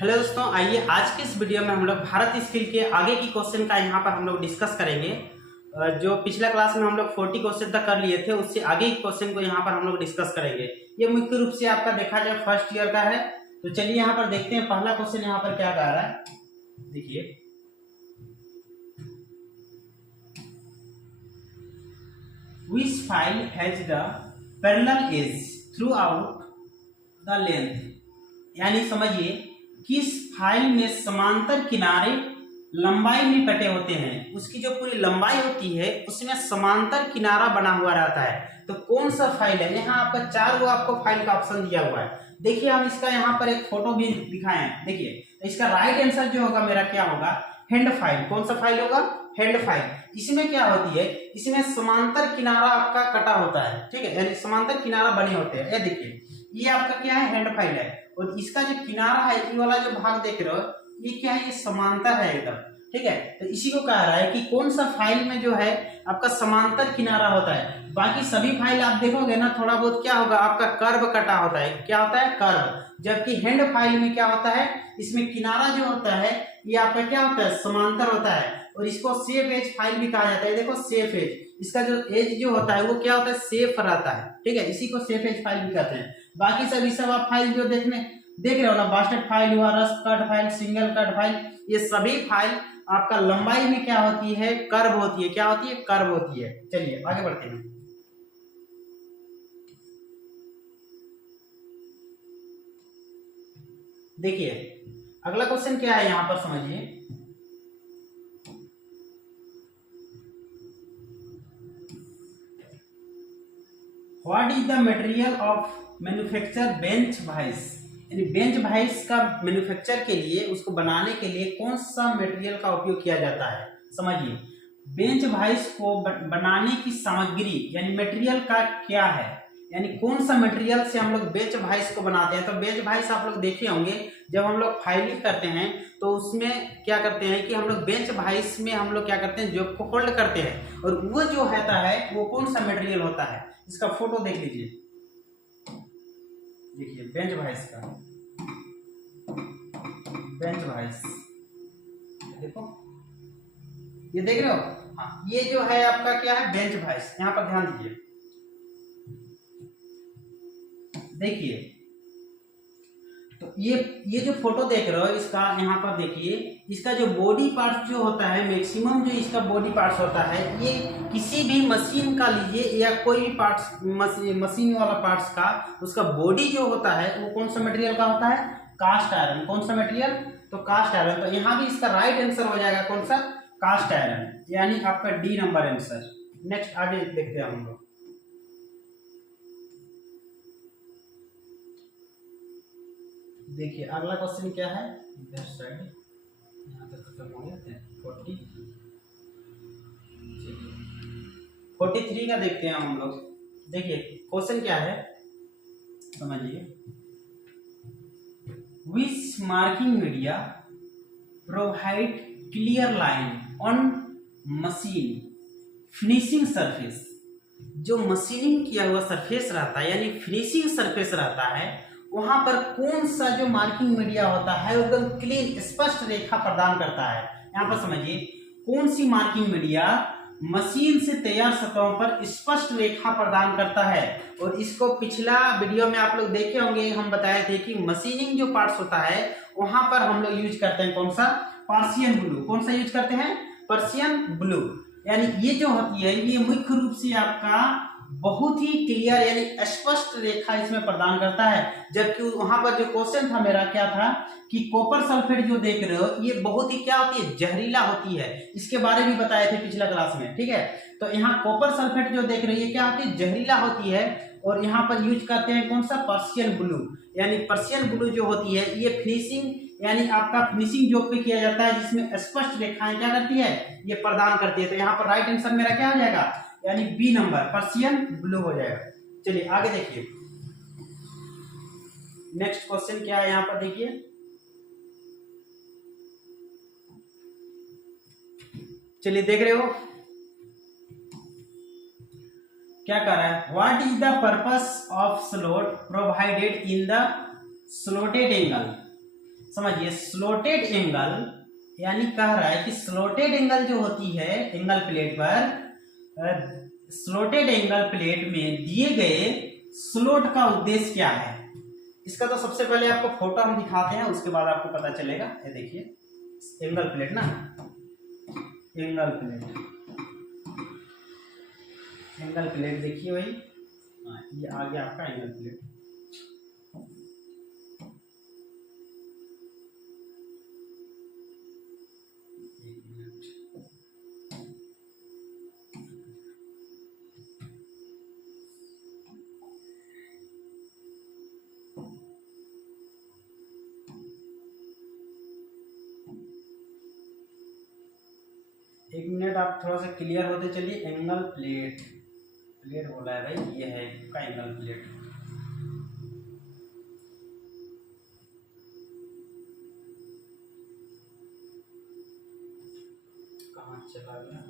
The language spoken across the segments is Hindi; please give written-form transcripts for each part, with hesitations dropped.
हेलो दोस्तों, आइए आज के इस वीडियो में हम लोग भारत स्किल के आगे की क्वेश्चन का यहाँ पर हम लोग डिस्कस करेंगे। जो पिछला क्लास में हम लोग 40 क्वेश्चन तक कर लिए थे, उससे आगे की क्वेश्चन को यहाँ पर हम लोग डिस्कस करेंगे। ये मुख्य रूप से आपका देखा जाए फर्स्ट ईयर का है। तो चलिए यहाँ पर देखते हैं पहला क्वेश्चन यहाँ पर क्या कह रहा है। देखिए, which file has the parallel edge throughout the length, यानी समझिए किस फाइल में समांतर किनारे लंबाई में कटे होते हैं, उसकी जो पूरी लंबाई होती है उसमें समांतर किनारा बना हुआ रहता है। तो कौन सा फाइल है? यहाँ आपका चार वो आपको फाइल का ऑप्शन दिया हुआ है। देखिए, हम इसका यहाँ पर एक फोटो भी दिखाए हैं। देखिए, तो इसका राइट आंसर जो होगा मेरा क्या होगा? Hand file. कौन सा फाइल होगा? Hand file. इसमें क्या होती है? इसमें समांतर किनारा आपका कटा होता है, ठीक है, यानी समांतर किनारा बने होते हैं। ये देखिए, ये आपका क्या है? हैंड फाइल है। और इसका जो किनारा है, ये वाला जो भाग देख रहे हो, ये क्या है? ये समांतर है एकदम, ठीक है। तो इसी को कह रहा है कि कौन सा फाइल में जो है आपका समांतर किनारा होता है। बाकी सभी फाइल आप देखोगे ना, थोड़ा बहुत क्या होगा? आपका कर्व कटा होता है। क्या होता है? कर्व। जबकि हैंड फाइल में क्या होता है? इसमें किनारा जो होता है ये आपका क्या होता है? समांतर होता है। और इसको सेफ एज फाइल भी कहा जाता है। देखो, सेफ एज, इसका जो एज जो होता है वो क्या होता है? सेफ रहता है, ठीक है। इसी को सेफ एज फाइल भी कहते हैं। बाकी सभी सब आप फाइल जो देख रहे हो ना, बास्केट फाइल हुआ, rust cut file, single cut file, ये सभी फाइल आपका लंबाई में क्या होती है? कर्व होती है। क्या होती है? कर्व होती है। चलिए आगे बढ़ते हैं। देखिए, अगला क्वेश्चन क्या है यहां पर, समझिए। What is the material of manufacture bench vice, यानी बेंच वाइस का मैन्युफैक्चर के लिए, उसको बनाने के लिए कौन सा मटेरियल का उपयोग किया जाता है? समझिए, बेंच वाइस को बनाने की सामग्री यानी मटेरियल का क्या है, यानी कौन सा मटेरियल से हम लोग बेंच वाइस को बनाते हैं। तो बेंच वाइस आप लोग देखे होंगे, जब हम लोग फाइलिंग करते हैं तो उसमें क्या करते हैं कि हम लोग बेंच वाइस में हम लोग क्या करते हैं? जॉब को होल्ड करते हैं। और वो जो होता है वो कौन सा मटेरियल होता है? इसका फोटो देख लीजिए। देखिए, बेंच वाइस का, बेंच वाइस, देखो, ये देख रहे हो? हाँ, ये जो है आपका क्या है? Bench vice. यहाँ पर ध्यान दीजिए। देखिए, तो ये जो फोटो देख रहे हो इसका, यहाँ पर देखिए, इसका जो बॉडी पार्ट जो होता है, मैक्सिमम जो इसका बॉडी पार्ट्स होता है, ये किसी भी मशीन का लीजिए या कोई भी पार्ट्स, मशीन वाला पार्ट्स का, उसका बॉडी जो होता है वो कौन सा मटेरियल का होता है? Cast iron. कौन सा मटेरियल? तो कास्ट आयरन। तो यहाँ भी इसका राइट आंसर हो जाएगा कौन सा? कास्ट आयरन, यानी आपका डी नंबर आंसर। नेक्स्ट आगे देखते हैं हम लोग। देखिए, अगला क्वेश्चन क्या है? इधर साइड, यहाँ तक खत्म हो गए 43 का देखते हैं हम लोग। देखिए, क्वेश्चन क्या है, समझिए। Which marking media provide clear line on machine finishing surface. जो मशीनिंग किया हुआ सरफेस रहता है, यानी फिनिशिंग सरफेस रहता है, वहां पर कौन सा जो मार्किंग मीडिया होता है एकदम क्लीन, स्पष्ट रेखा प्रदान करता है। यहाँ पर समझिए, कौन सी मार्किंग मीडिया मशीन से तैयार सतहों पर स्पष्ट रेखा प्रदान करता है। और इसको पिछला वीडियो में आप लोग देखे होंगे, हम बताए थे कि मशीनिंग जो पार्ट्स होता है वहां पर हम लोग यूज करते हैं कौन सा? Persian blue. कौन सा यूज करते हैं? Persian blue. यानी ये जो होती है, ये मुख्य रूप से आपका बहुत ही क्लियर यानी स्पष्ट रेखा इसमें प्रदान करता है। जबकि वहां पर जो क्वेश्चन था मेरा क्या था कि कॉपर सल्फेट जो देख रहे हो, ये बहुत ही क्या होती है? जहरीला होती है। इसके बारे में बताए थे पिछला क्लास में, ठीक है। तो यहाँ कॉपर सल्फेट जो देख रहे हो, ये क्या होती है? जहरीला होती है। और यहाँ पर यूज करते हैं कौन सा? Persian blue. यानी पर्सियन ब्लू जो होती है, ये फिनिशिंग यानी आपका फिनिशिंग जॉब पे किया जाता है, जिसमें स्पष्ट रेखाएं क्या करती है? ये प्रदान करती है। तो यहाँ पर राइट आंसर मेरा क्या हो जाएगा? यानी बी नंबर, पर्सियन ब्लू हो जाएगा। चलिए आगे देखिए, नेक्स्ट क्वेश्चन क्या है यहाँ पर, देखिए। चलिए देख रहे हो क्या कर रहा है? What is the purpose of slot provided in the slotted angle, समझिए स्लोटेड एंगल, यानी कह रहा है कि स्लोटेड एंगल जो होती है एंगल प्लेट पर, स्लोटेड एंगल प्लेट में दिए गए स्लोट का उद्देश्य क्या है। इसका तो सबसे पहले आपको फोटो हम दिखाते हैं, उसके बाद आपको पता चलेगा। ये देखिए एंगल प्लेट ना, एंगल प्लेट देखिए भाई, ये आ गया आपका एंगल प्लेट। एक मिनट आप थोड़ा सा क्लियर होते चलिए। एंगल प्लेट बोला है भाई, ये है का एंगल प्लेट। कहाँ चला गया,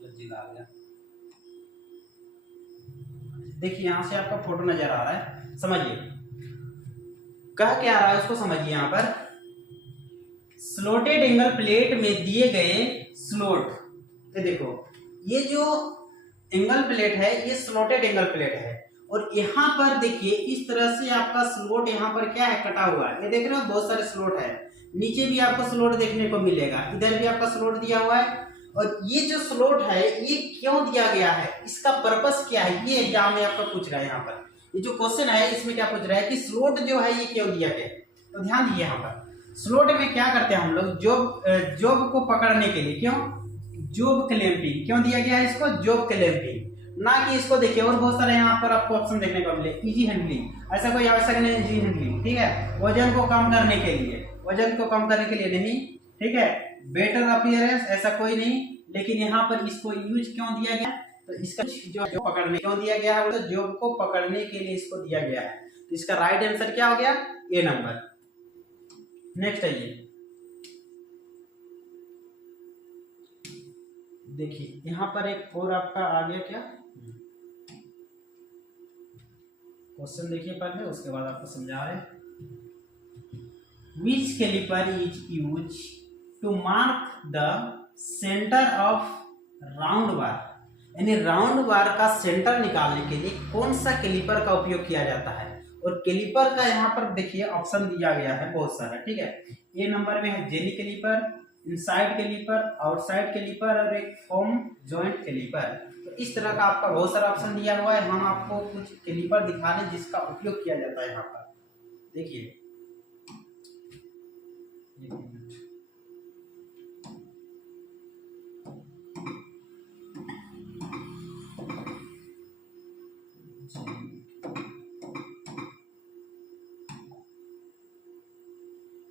जल्दी आ गया। देखिए यहाँ से आपका फोटो नजर आ रहा है, समझिए कह क्या रहा है उसको समझिए। यहाँ पर स्लोटेड एंगल प्लेट में दिए गए स्लोट, ये देखो ये जो एंगल प्लेट है ये स्लोटेड एंगल प्लेट है, और यहाँ पर देखिए इस तरह से आपका स्लोट यहाँ पर क्या है, कटा हुआ है। ये देख रहे हो बहुत सारे स्लोट है, नीचे भी आपको स्लोट देखने को मिलेगा, इधर भी आपका स्लोट दिया हुआ है। और ये जो स्लोट है ये क्यों दिया गया है, इसका पर्पस क्या है, ये एग्जाम में आपका पूछ रहा है। यहाँ पर ये जो क्वेश्चन है इसमें क्या पूछ रहा है कि स्लोट जो है ये क्यों दिया गया है। तो ध्यान दीजिए यहाँ पर स्लोट में क्या करते हैं हम लोग, जॉब को पकड़ने के लिए, क्यों जॉब क्लैंपिंग क्यों दिया गया है इसको, जॉब क्लैंपिंग, ना कि इसको देखिए और बहुत सारे यहाँ पर आपको ऑप्शन देखने को मिले, इजी हैंडलिंग, ऐसा कोई आवश्यक नहीं इजी हैंडलिंग, ठीक है, वजन को कम करने के लिए, वजन को कम करने के लिए नहीं, ठीक है, बेटर अपीयरेंस ऐसा कोई नहीं। लेकिन यहाँ पर इसको यूज क्यों दिया गया, तो इसका जो पकड़ने क्यों दिया गया है, तो जॉब को पकड़ने के लिए इसको दिया गया है। तो इसका राइट आंसर क्या हो गया, ए नंबर। नेक्स्ट आइए, देखिए यहाँ पर एक और आपका आ गया क्या क्वेश्चन, देखिए पहले उसके बाद आपको समझा रहे। Which caliper is use to mark the centre of round bar, यानी राउंड बार का सेंटर निकालने के लिए कौन सा कैलिपर का उपयोग किया जाता है। और कैलिपर का यहाँ पर देखिए ऑप्शन दिया गया है बहुत सारा, ठीक है। ए नंबर में है jenny caliper, inside caliper, outside caliper और एक फॉर्म जॉइंट कैलिपर। तो इस तरह का आपका बहुत सारा ऑप्शन दिया हुआ है। हम आपको कुछ कैलिपर दिखा रहे हैं जिसका उपयोग किया जाता है यहाँ पर, देखिए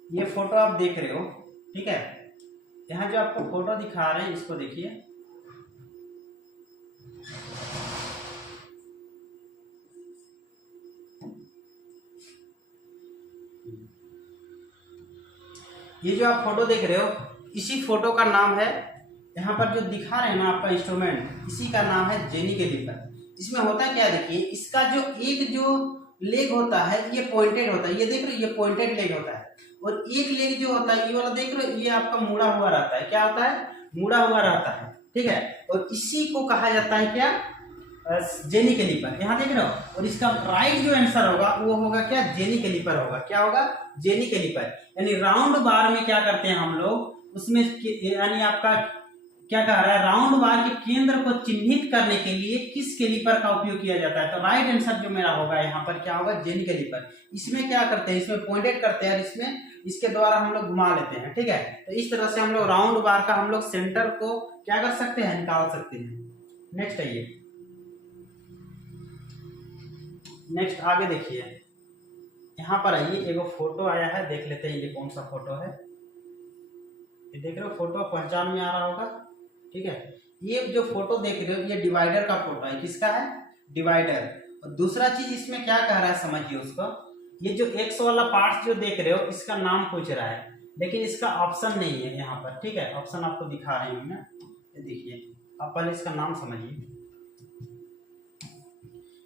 ये फोटो आप देख रहे हो, ठीक है। यहाँ जो आपको फोटो दिखा रहे हैं इसको देखिए, ये जो आप फोटो देख रहे हो इसी फोटो का नाम है, यहाँ पर जो दिखा रहे हैं ना आपका इंस्ट्रूमेंट, इसी का नाम है जेनी कैलिपर। इसमें होता क्या देखिए, इसका जो एक जो लेग होता है ये पॉइंटेड होता है, ये देख रहे हो ये पॉइंटेड लेग होता है, और एक लेग जो होता है ये वाला देख रहे हो ये आपका मुड़ा हुआ रहता है, क्या होता है, मुड़ा हुआ रहता है, ठीक है। और इसी को कहा जाता है क्या, जेनी कैलिपर, यहाँ देख रहे हो। और इसका राइट जो आंसर होगा वो होगा क्या, जेनी कैलिपर होगा, क्या होगा, जेनी कैलिपर। यानी राउंड बार में क्या करते हैं हम लोग उसमें, यानी आपका क्या कह रहा है, राउंड बार के केंद्र को चिन्हित करने के लिए किस कैलिपर का उपयोग किया जाता है। तो राइट आंसर जो मेरा होगा यहाँ पर क्या होगा, जेनी कैलिपर। इसमें क्या करते हैं, इसमें पॉइंटेड करते हैं और इसमें इसके द्वारा हम लोग घुमा लेते हैं, ठीक है। तो इस तरह से हम लोग राउंड बार का हम लोग सेंटर को क्या कर सकते हैं, निकाल सकते हैं। नेक्स्ट आइए, नेक्स्ट आगे देखिए, यहाँ पर आइए, एगो फोटो आया है, देख लेते हैं ये कौन सा फोटो है। ये देख रहे हो फोटो, पहचान में आ रहा होगा, ठीक है। ये जो फोटो देख रहे हो ये डिवाइडर का फोटो है, किसका है, डिवाइडर। और दूसरा चीज इसमें क्या कह रहा है समझिए उसको, ये जो एक्स वाला पार्ट जो देख रहे हो इसका नाम पूछ रहा है, लेकिन इसका ऑप्शन नहीं है यहाँ पर, ठीक है। ऑप्शन आपको दिखा रहे हैं, ये देखिए, आप पहले इसका नाम समझिए।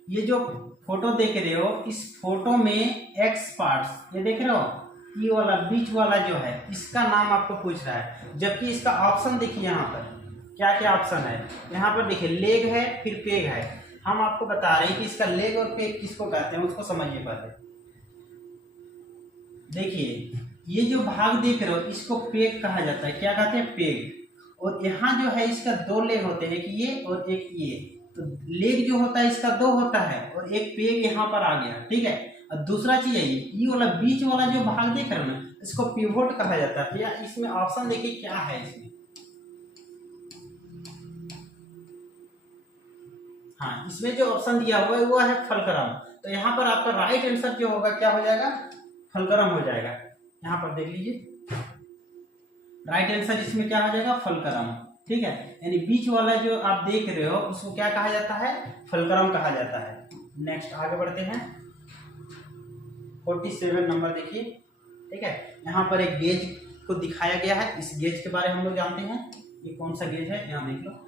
ये जो फोटो देख रहे हो, इस फोटो में एक्स पार्ट्स ये देख रहे हो, ये वाला बीच वाला जो है इसका नाम आपको पूछ रहा है, जबकि इसका ऑप्शन देखिए यहाँ पर क्या क्या ऑप्शन है। यहाँ पर देखिए लेग है, फिर पेग है। हम आपको बता रहे हैं कि इसका लेग और पेग किसको कहते हैं, उसको समझिए पहले। देखिए ये जो भाग देख रहे हो इसको पेग कहा जाता है। क्या कहते हैं? पेग। और यहाँ जो है इसका दो लेग होते हैं, एक ये और एक ये। तो लेग जो होता है इसका दो होता है और एक पेग यहाँ पर आ गया, ठीक है। और दूसरा चीज है ये वाला बीच वाला जो भाग देख रहे हो ना, इसको पिवोट कहा जाता है। या इसमें ऑप्शन देखिए क्या है इसमें, हाँ इसमें जो ऑप्शन दिया हुआ है वो है फलक्रम। तो यहाँ पर आपका राइट आंसर जो होगा क्या हो जाएगा? फलक्रम हो जाएगा। यहाँ पर देख लीजिए राइट आंसर इसमें क्या हो जाएगा? फलक्रम, ठीक है। यानी बीच वाला जो आप देख रहे हो उसको क्या कहा जाता है? फलक्रम कहा जाता है। नेक्स्ट आगे बढ़ते हैं। 47 नंबर देखिए, ठीक है। यहाँ पर एक गेज को दिखाया गया है। इस गेज के बारे में हम लोग जानते हैं। ये कौन सा गेज है यहाँ देख लो।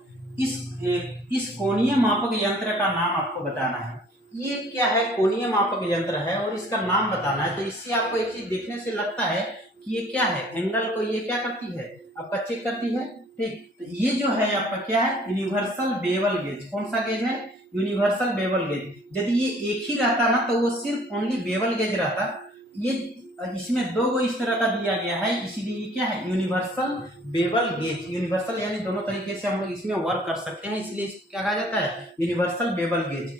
इस कोणीय मापक यंत्र का नाम आपको बताना है। ये क्या है? कोणीय मापक यंत्र है और इसका नाम बताना है। तो इससे आपको एक चीज देखने से लगता है कि ये क्या है, एंगल को ये क्या करती है? आपका चेक करती है, ठीक। तो ये जो है आपका क्या है? Universal bevel gauge. कौन सा गेज है? Universal bevel gauge. यदि ये एक ही रहता ना तो वो सिर्फ ओनली बेवल गेज रहता। ये इसमें दो को इस तरह का दिया गया है, इसीलिए ये क्या है? Universal bevel gauge. यूनिवर्सल यानी दोनों तरीके से हम लोग इसमें वर्क कर सकते हैं, इसलिए क्या कहा जाता है? Universal bevel gauge.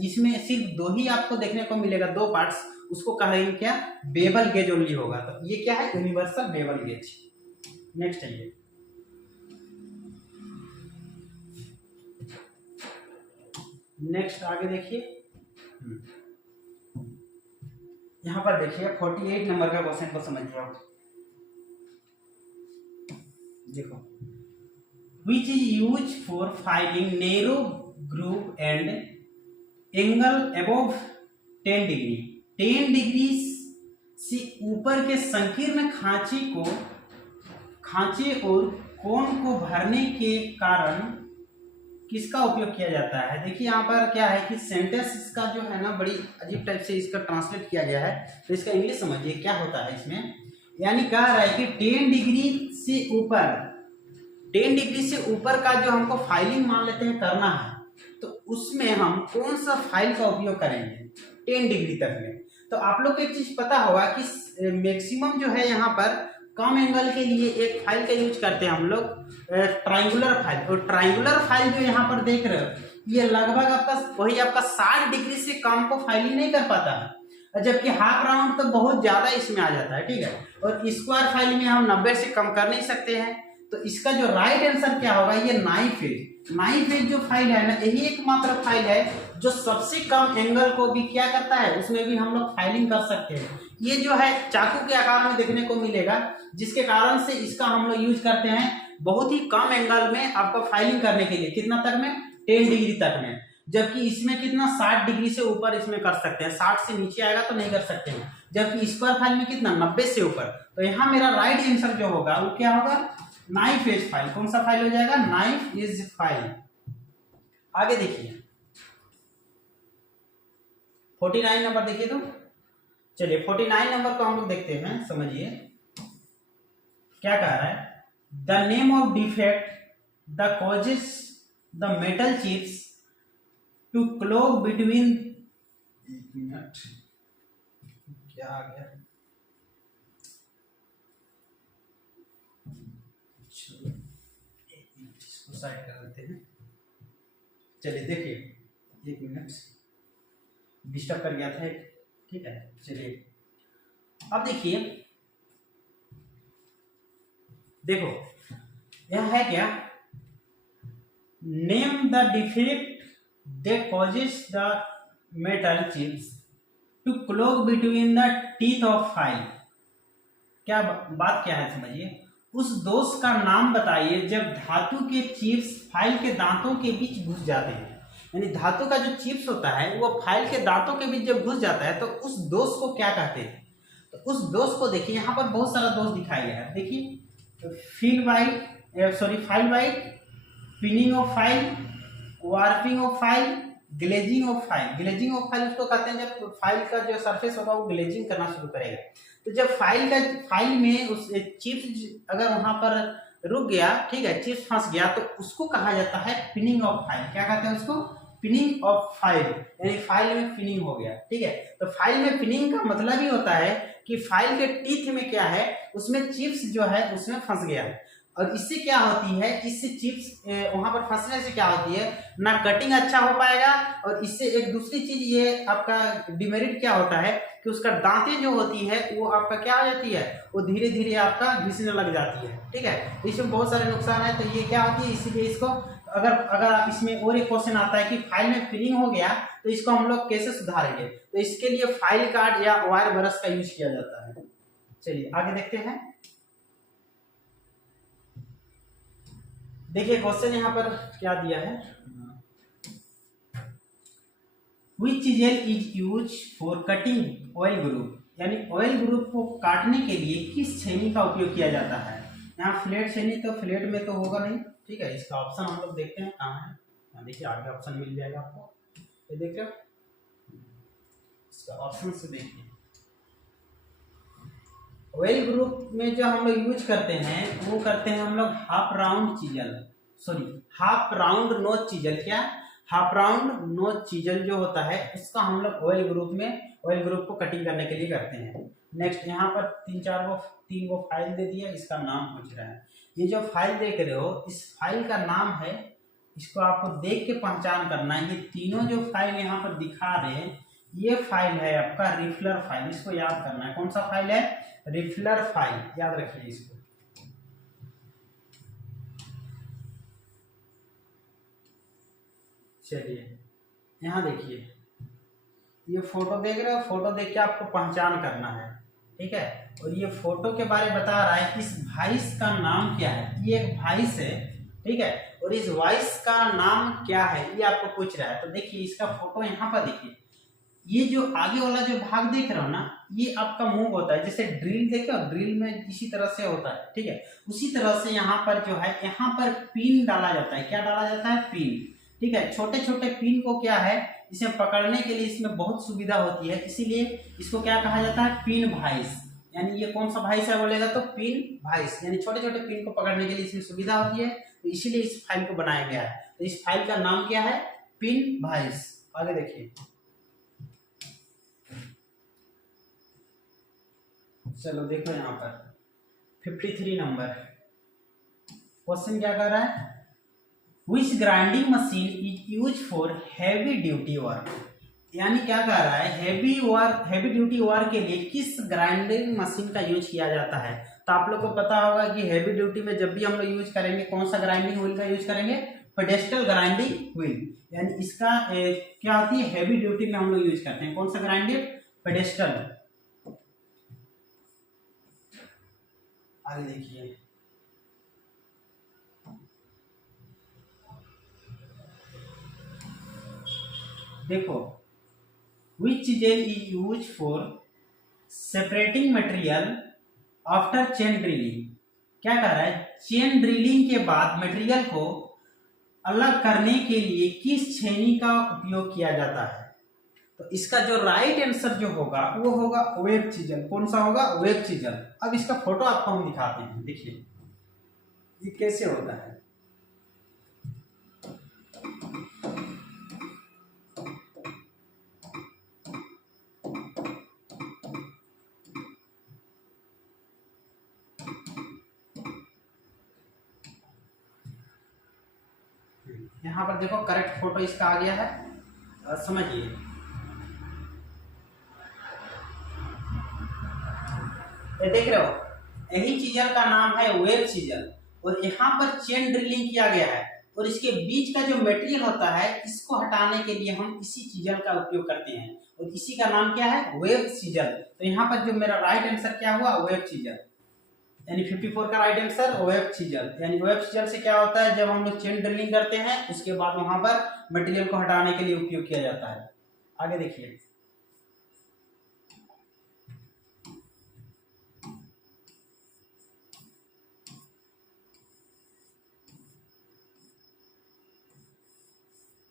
जिसमें सिर्फ दो ही आपको देखने को मिलेगा, दो पार्ट्स, उसको कहेंगे क्या? बेवल गेज ओनली होगा। तो ये क्या है? Universal bevel gauge. नेक्स्ट है ये, नेक्स्ट आगे देखिए। यहां पर देखिए 48 नंबर का क्वेश्चन को समझिए आप। देखो, which is use for filing narrow groove and angle above 10 degree. 10 degree से ऊपर के संकीर्ण खांचे और कोण को भरने के कारण किसका उपयोग किया जाता है? देखिए यहाँ पर क्या है कि सेंटेंस इसका जो है ना बड़ी अजीब टाइप से इसका ट्रांसलेट किया गया है। तो इसका इंग्लिश समझिए क्या होता है इसमें। यानी कह रहा है कि 10 डिग्री से ऊपर, 10 डिग्री से ऊपर का जो हमको फाइलिंग मान लेते हैं करना है, तो उसमें हम कौन सा फाइल का उपयोग करेंगे 10 डिग्री तक में। तो आप लोग को एक चीज पता होगा कि मैक्सिमम जो है यहाँ पर कम एंगल के लिए एक फाइल का यूज करते हैं हम लोग, ट्राइंगुलर फाइल। और ट्राइंगुलर फाइल जो यहाँ पर देख रहे हो ये लगभग आपका वही आपका 60 डिग्री से कम को फाइलिंग नहीं कर पाता है, जबकि हाफ राउंड तो बहुत ज्यादा इसमें आ जाता है, ठीक है। और स्क्वायर फाइल में हम 90 से कम कर नहीं सकते हैं। तो इसका जो राइट आंसर क्या होगा? ये नाइफ एज जो फाइल है ना, यही एकमात्र फाइल है जो सबसे कम एंगल को भी क्या करता है, उसमें भी हम लोग फाइलिंग कर सकते हैं। ये जो है चाकू के आकार में देखने को मिलेगा, जिसके कारण से इसका हम लोग यूज करते हैं बहुत ही कम एंगल में आपको फाइलिंग करने के लिए। कितना तक में? 10 डिग्री तक में। जबकि इसमें कितना 60 डिग्री से ऊपर इसमें कर सकते हैं, 60 से नीचे आएगा तो नहीं कर सकते हैं। जबकि स्क्वायर फाइल में कितना 90 से ऊपर। तो यहाँ मेरा राइट आंसर जो होगा वो क्या होगा? Knife edge file. कौन सा फाइल हो जाएगा? Knife edge file. आगे देखिए 49 नंबर देखिए। तो चलिए 49 नंबर को हम लोग देखते हैं, समझिए क्या कह रहा है। The name of defect the causes the metal chips to clog between, एक मिनट क्या आ गया, एक मिनट इसको साइड कर देते हैं। चलिए देखिए, एक मिनट डिस्टर्ब कर गया था, ठीक है। चलिए अब देखिए, देखो यह है क्या? Name the defect that causes the metal chips to clog between the teeth of file. क्या बात क्या है समझिए। उस दोष का नाम बताइए जब धातु के चिप्स फाइल के दांतों के बीच घुस जाते हैं। यानी धातु का जो चिप्स होता है वो फाइल के दांतों के बीच जब घुस जाता है तो उस दोष को क्या कहते हैं? तो उस दोष को देखिए, यहाँ पर बहुत सारा दोष दिखाया गया है। देखिए file white, pinning of file, warping of file, glazing of file, glazing of file उसको कहते हैं जब फाइल का जो सरफेस होगा वो ग्लेजिंग करना शुरू करेगा। तो जब फाइल में उस चिप्स अगर वहां पर रुक गया, ठीक है, चिप्स फंस गया, तो उसको कहा जाता है पिनिंग ऑफ फाइल। क्या कहते हैं उसको? पिनिंग ऑफ फाइल, यानी फाइल में पिनिंग हो गया, ठीक है। तो फाइल में पिनिंग का मतलब ही होता है कि फाइल के टीथ में क्या है, उसमें चिप्स जो है उसमें फंस गया है। और इससे क्या होती है, इससे चिप्स वहां पर फंसने से क्या होती है, ना कटिंग अच्छा हो पाएगा, और इससे एक दूसरी चीज ये आपका डिमेरिट क्या होता है कि उसका दांतें जो होती है वो आपका क्या हो जाती है, वो धीरे धीरे आपका घिसने लग जाती है, ठीक है। इसमें बहुत सारे नुकसान है। तो ये क्या होती है, इसीलिए इसको अगर आप इसमें और एक क्वेश्चन आता है कि फाइल में फिलिंग हो गया तो इसको हम लोग कैसे सुधारेंगे, तो इसके लिए फाइल कार्ड या वायर ब्रश का यूज किया जाता है। चलिए आगे देखते हैं। देखिए क्वेश्चन यहाँ पर क्या दिया है, Which chisel is used for cutting oil group, यानी ऑयल ग्रुप को काटने के लिए किस छेनी का उपयोग किया जाता है। यहाँ फ्लेट छेनी, तो फ्लेट में तो होगा नहीं, ठीक है। इसका ऑप्शन हम लोग देखते हैं कहाँ है। यहाँ देखिए आगे ऑप्शन मिल जाएगा आपको, ये देख रहे हो, इसका ऑप्शन से देखिए। ऑयल ग्रुप में जो हम लोग यूज करते हैं वो करते हैं हम लोग half round chisel, sorry half round नोच चीजल। क्या? हाफ राउंड नोच चीजल जो होता है उसका हम लोग ऑयल ग्रुप को कटिंग करने के लिए करते हैं। नेक्स्ट यहाँ पर तीन गो फाइल दे दिया, इसका नाम पूछ रहा है। ये जो फाइल देख रहे हो इस फाइल का नाम है, इसको आपको देख के पहचान करना है। ये तीनों जो फाइल यहाँ पर दिखा रहे हैं ये फाइल है आपका रिफलर फाइल, इसको याद करना है। कौन सा फाइल है? रिफलर फाइल, याद रखिए इसको। चलिए यहाँ देखिए, ये फोटो देख रहे हो, फोटो देख के आपको पहचान करना है, ठीक है। और ये फोटो के बारे में बता रहा है इस वाइस का नाम क्या है। ये एक वाइस है, ठीक है, और इस वाइस का नाम क्या है ये आपको पूछ रहा है। तो देखिए इसका फोटो यहाँ पर देखिए, ये जो आगे वाला जो भाग देख रहे हो ना, ये आपका मुंह होता है। जैसे ड्रिल देखे हो, ड्रिल में इसी तरह से होता है, ठीक है। उसी तरह से यहाँ पर जो है, यहाँ पर पिन डाला जाता है। क्या डाला जाता है? पिन, ठीक है। छोटे छोटे पिन को क्या है, इसे पकड़ने के लिए इसमें बहुत सुविधा होती है, इसीलिए इसको क्या कहा जाता है? Pin vice. यानी ये कौन सा वाइस है बोलेगा तो पिन वाइस, यानी छोटे छोटे पिन को पकड़ने के लिए इसमें सुविधा होती है, तो इसीलिए इस फाइल को बनाया गया है। तो इस फाइल का नाम क्या है? Pin vice. आगे देखिए, चलो देखो यहाँ पर 53 नंबर क्वेश्चन क्या कर रहा है, which grinding machine is use for heavy duty work. यानी क्या कह रहा है, हैवी ड्यूटी वर्क के लिए किस ग्राइंडिंग मशीन का यूज किया जाता है। तो आप लोग को पता होगा कि हैवी ड्यूटी में जब भी हम लोग यूज करेंगे कौन सा ग्राइंडिंग व्हील का यूज करेंगे? Pedestal grinding wheel. यानी इसका क्या होती है, हैवी ड्यूटी में हम लोग यूज करते हैं कौन सा ग्राइंडिंग? पेडेस्टल। आगे देखिए, देखो which chisel is used for separating material after chain drilling। क्या कह रहा है, चेन ड्रिलिंग के बाद मटेरियल को अलग करने के लिए किस छेनी का उपयोग किया जाता है। तो इसका जो राइट आंसर जो होगा वो होगा वेब चीजल। कौन सा होगा? Web chisel. अब इसका फोटो आपको हम दिखाते हैं, देखिए ये कैसे होता है। यहाँ पर देखो करेक्ट फोटो इसका आ गया है, समझिए। ये देख रहे हो, यही चीजल का नाम है वेब चीजल, और यहाँ पर चेन ड्रिलिंग किया गया है, और इसके बीच का जो मटेरियल होता है इसको हटाने के लिए हम इसी चीजल का उपयोग करते हैं, और इसी का नाम क्या है? Web chisel. तो यहाँ पर जो मेरा राइट आंसर क्या हुआ? Web chisel. यानी 54 का राइट आंसर वेब चीजल। यानी वेब चीजल से क्या होता है, जब हम लोग चेन ड्रिलिंग करते हैं उसके बाद वहां पर मटेरियल को हटाने के लिए उपयोग किया जाता है। आगे देखिए,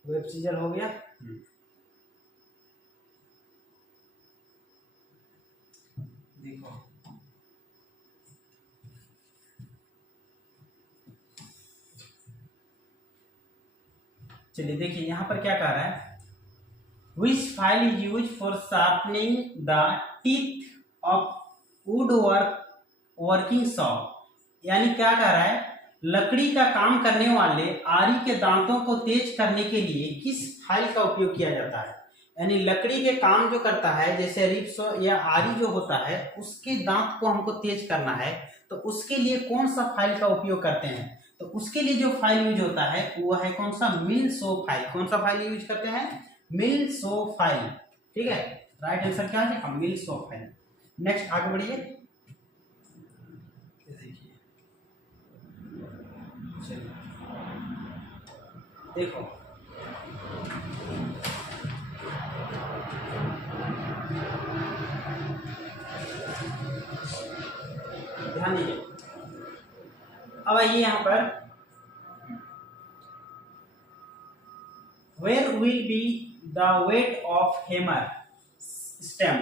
वेब चीजल हो गया। देखो चलिए देखिए यहाँ पर क्या कह रहा है, which file is use for sharpening the teeth of wood working saw, यानी क्या कह रहा है, लकड़ी का काम करने वाले आरी के दांतों को तेज करने के लिए किस फाइल का उपयोग किया जाता है। यानी लकड़ी के काम जो करता है, जैसे रिप्सो या आरी जो होता है, उसके दांत को हमको तेज करना है, तो उसके लिए कौन सा फाइल का उपयोग करते हैं। तो उसके लिए जो फाइल यूज होता है वो है कौन सा, मिल सो फाइल। कौन सा फाइल यूज करते हैं, मिल सो फाइल। ठीक है, राइट आंसर क्या है, मिल सो फाइल। नेक्स्ट आगे बढ़िए, देखिए देखो ध्यान दीजिए। अब आइए यहाँ पर, where will be the weight of hammer stem.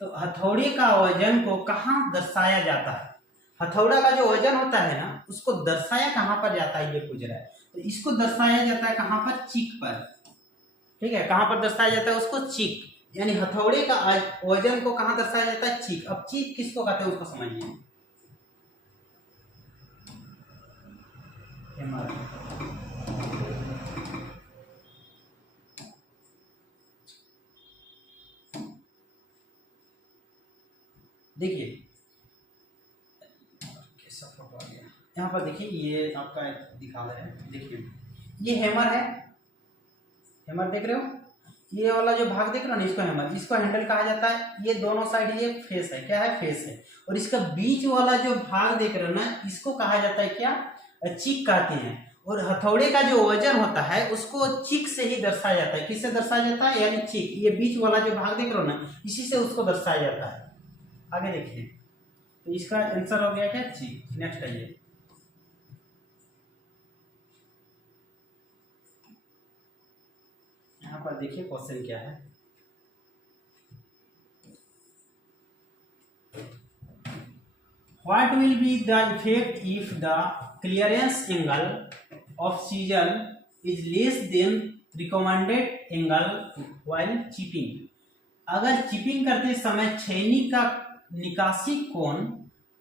तो हथौड़े का वजन को कहाँ दर्शाया जाता है। हथौड़ा का जो वजन होता है ना, उसको दर्शाया कहाँ पर जाता है, ये पूछ रहा है। तो इसको दर्शाया जाता है कहाँ पर, चीक पर। ठीक है, कहाँ पर दर्शाया जाता है उसको, चीक। यानी हथौड़े का वजन को कहाँ दर्शाया जाता है, चीक। अब चीक किसको कहते हैं उसको समझिए। देखिए कैसा फोटो आ गया यहाँ पर, देखिए ये आपका दिखा रहे हैं, देखिए ये हैमर है, हैमर देख रहे हो, ये वाला जो भाग देख रहे हो ना, इसको हैमर, इसको हैंडल कहा जाता है। ये दोनों साइड ये फेस है, क्या है, फेस है। और इसका बीच वाला जो भाग देख रहे हो ना, इसको कहा जाता है क्या, चीक कहते हैं। और हथौड़े का जो वजन होता है उसको चीक से ही दर्शाया जाता है। किससे दर्शाया जाता है, यानी चीक। ये बीच वाला जो भाग देख रहे हो ना, इसी से उसको दर्शाया जाता है। आगे देखिए, तो इसका आंसर हो गया क्या, चीक। नेक्स्ट आइए, यहाँ पर देखिए क्वेश्चन क्या है। What will be the effect if the clearance angle of chisel is less than recommended angle while chipping? अगर चिपिंग करते समय छेनी का निकासी कोण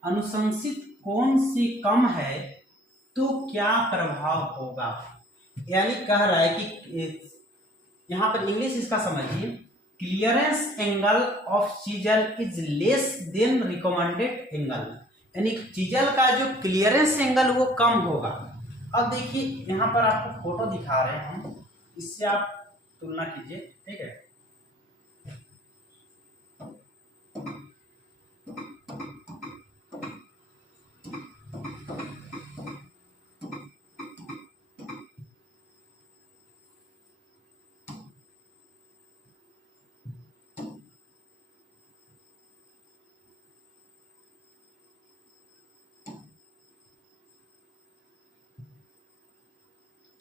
अनुशंसित कोण से कम है तो क्या प्रभाव होगा। यानी कह रहा है कि यहाँ पर इंग्लिश इसका समझिए, clearance angle of chisel is less than recommended angle. यानी चीजल का जो क्लियरेंस एंगल वो कम होगा। अब देखिए यहाँ पर आपको फोटो दिखा रहे हैं हम, इससे आप तुलना कीजिए। ठीक है,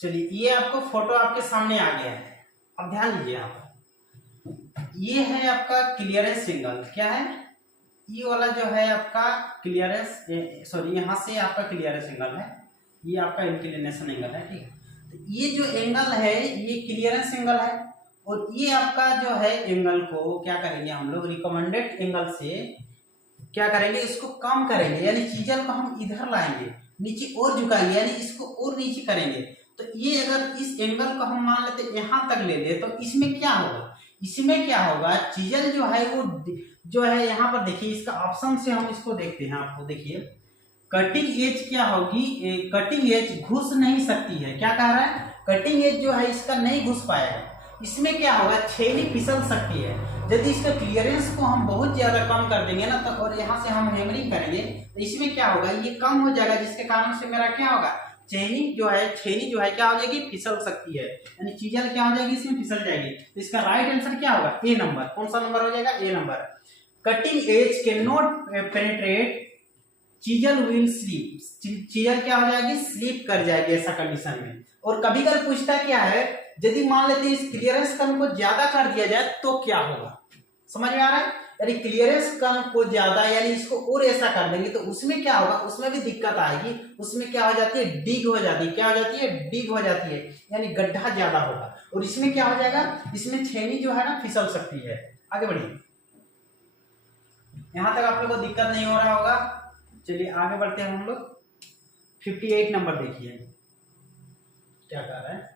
चलिए ये आपको फोटो आपके सामने आ गया है। अब ध्यान दीजिए, यहाँ पर ये है आपका क्लियरेंस एंगल, क्या है, ये वाला जो है आपका क्लियरेंस, सॉरी यहाँ से आपका क्लियरेंस एंगल है, ये आपका इंक्लिनेशन एंगल है। ठीक है, तो ये जो एंगल है ये क्लियरेंस एंगल है। और ये आपका जो है एंगल को क्या करेंगे हम लोग, रिकमेंडेड एंगल से क्या करेंगे, इसको कम करेंगे। यानी चीजल को हम इधर लाएंगे, नीचे और झुकाएंगे, यानी इसको और नीचे करेंगे। तो ये अगर इस एंगल को हम मान लेते यहाँ तक ले ले, तो इसमें क्या होगा, इसमें क्या होगा, चीजल जो है वो जो है, यहाँ पर देखिए इसका ऑप्शन से हम इसको देखते हैं। आपको देखिए कटिंग एज क्या होगी, कटिंग एज घुस नहीं सकती है। क्या कह रहा है, कटिंग एज जो है इसका नहीं घुस पाएगा। इसमें क्या होगा, छेनी फिसल सकती है। यदि इसका क्लियरेंस को हम बहुत ज्यादा कम कर देंगे ना, तो और यहाँ से हम हैमरिंग करेंगे तो इसमें क्या होगा, ये कम हो जाएगा, जिसके कारण से मेरा क्या होगा, छेनी जो है क्या हो जाएगी, फिसल सकती है। यानी चीजल क्या हो जाएगी, इसमें फिसल जाएगी। तो इसका राइट आंसर क्या होगा, ए नंबर। कौन सा नंबर हो जाएगा, A number. Cutting edge can not penetrate chisel will slip. Chisel क्या हो जाएगी, स्लीप कर जाएगी ऐसा कंडीशन में। और कभी कभी पूछता क्या है यदि मान लेते हैं इस क्लियरेंस कर्व को ज्यादा कर दिया जाए तो क्या होगा, समझ में आ रहा है। यानी क्लियरेंस कर्व को ज्यादा यानी इसको और ऐसा कर देंगे तो उसमें क्या होगा, उसमें भी दिक्कत आएगी। उसमें क्या हो जाती है, डिग हो जाती है। क्या हो जाती है, डिग हो जाती है, यानी गड्ढा ज्यादा होगा। और इसमें क्या हो जाएगा, इसमें छेनी जो है ना फिसल सकती है। आगे बढ़िए, यहां तक आप लोग को दिक्कत नहीं हो रहा होगा। चलिए आगे बढ़ते हैं हम लोग। 58 नंबर देखिए क्या कह रहा है।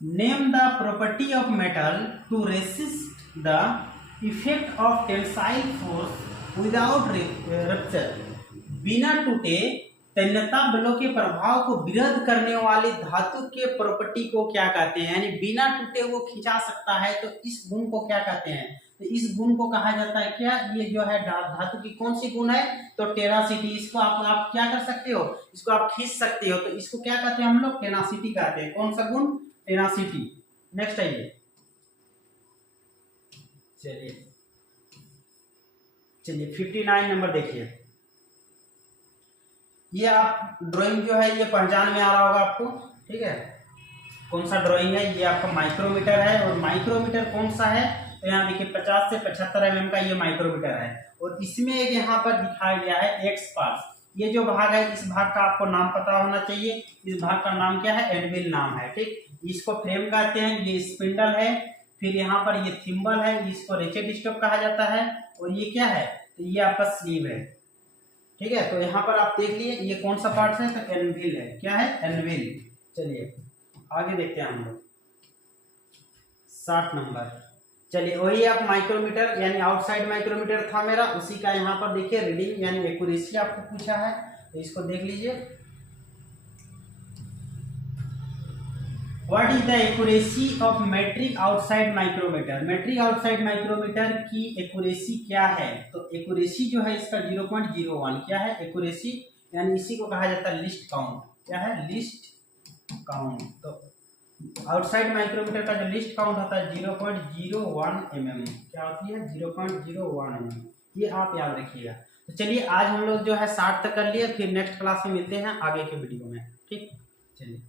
Name the property of metal to resist the effect of tensile force without rupture. बिना टूटे तन्यता बलों के प्रभाव को विरोध करने वाली धातु के प्रॉपर्टी को क्या कहते हैं, यानी बिना टूटे वो खिंचा सकता है तो इस गुण को क्या कहते हैं, तो इस गुण को कहा जाता है क्या, ये जो है धातु की कौन सी गुण है, तो टेनासिटी। इसको आप क्या कर सकते हो, इसको आप खींच सकते हो, तो इसको क्या कहते हैं हम लोग, टेनासिटी कहते हैं। कौन सा गुण, टेनासिटी। नेक्स्ट आइए, चलिए 59 नंबर देखिए। ये आप ड्राइंग जो है ये पहचान में आ रहा होगा आपको, ठीक है। कौन सा ड्राइंग है, ये आपका माइक्रोमीटर है। और माइक्रोमीटर कौन सा है, तो यहाँ देखिए 50 से 75 mm का ये माइक्रोमीटर है। और इसमें एक यहाँ पर दिखाया गया है एक्स पार्ट। ये जो भाग है इस भाग का आपको नाम पता होना चाहिए। इस भाग का नाम क्या है, एनविल नाम है, ठीक। इसको फ्रेम कहते हैं, ये स्पिंडल है। फिर यहाँ पर ये थिम्बल है, इसको रेचेट स्टॉप कहा जाता है। और ये क्या है, तो ये आपका स्लीव है, ठीक है। तो यहाँ पर आप देख लिए ये कौन सा पार्ट है, तो एनविल है। क्या है, एनविल। चलिए आगे देखते हैं हम लोग 60 नंबर। चलिए वही आप माइक्रोमीटर यानी आउटसाइड माइक्रोमीटर था मेरा, उसी का यहाँ पर देखिए रीडिंग यानी एक्यूरेसी आपको पूछा है, तो इसको देख लीजिए। What is the accuracy of metric outside micrometer. Metric outside micrometer की एक्यूरेसी क्या है, तो एक्यूरेसी जो है इसका 0.01 क्या है, एक्यूरेसी यानी इसी को कहा जाता है लिस्ट काउंट। क्या है, लिस्ट काउंट। तो आउटसाइड माइक्रोमीटर का जो लिस्ट काउंट होता है 0.01 mm। क्या होती है, 0.01 mm। ये आप याद रखिएगा। तो चलिए आज हम लोग जो है 60 तक कर लिए, फिर नेक्स्ट क्लास में मिलते हैं आगे के वीडियो में, ठीक। चलिए।